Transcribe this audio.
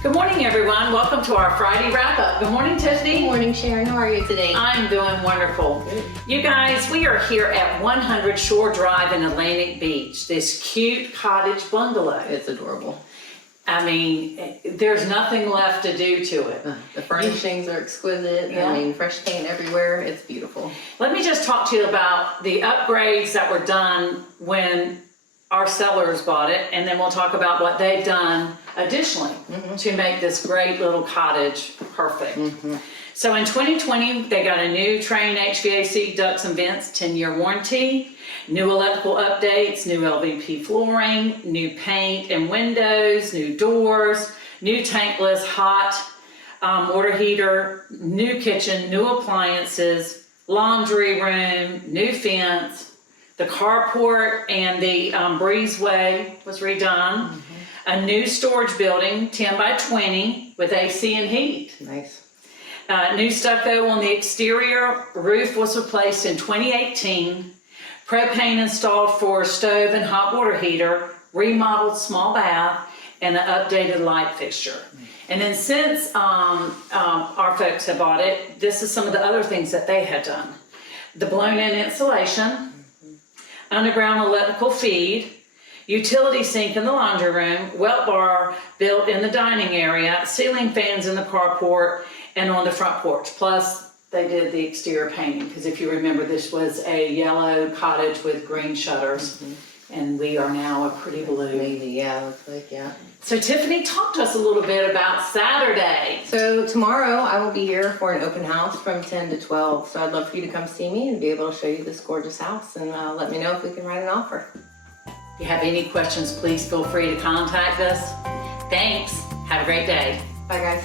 Good morning, everyone. Welcome to our Friday wrap-up. Good morning, Tiffany. Good morning, Sharon. How are you today? I'm doing wonderful. Good. You guys, we are here at 100 Shore Drive in Atlantic Beach, this cute cottage bungalow. It's adorable. I mean, there's nothing left to do to it. The furnishings are exquisite. Yeah. I mean, fresh paint everywhere. It's beautiful. Let me just talk to you about the upgrades that were done when our sellers bought it, and then we'll talk about what they've done additionally to make this great little cottage perfect. So in 2020, they got a new Train HVAC ducts and vents 10-year warranty, new electrical updates, new LVP flooring, new paint and windows, new doors, new tankless hot water heater, new kitchen, new appliances, laundry room, new fence. The carport and the breezeway was redone. A new storage building, 10 by 20, with AC and heat. Nice. New stucco on the exterior. Roof was replaced in 2018. Propane installed for stove and hot water heater. Remodeled small bath and an updated light fixture. And then since our folks have bought it, this is some of the other things that they had done. The blown-in insulation, underground electrical feed, utility sink in the laundry room, wet bar built in the dining area, ceiling fans in the carport and on the front porch. Plus, they did the exterior painting, because if you remember, this was a yellow cottage with green shutters, and we are now a pretty blue. Maybe, yeah, looks like, yeah. So Tiffany, talk to us a little bit about Saturday. So tomorrow I will be here for an open house from 10 to 12. So I'd love for you to come see me and be able to show you this gorgeous house and let me know if we can write an offer. If you have any questions, please feel free to contact us. Thanks. Have a great day. Bye, guys.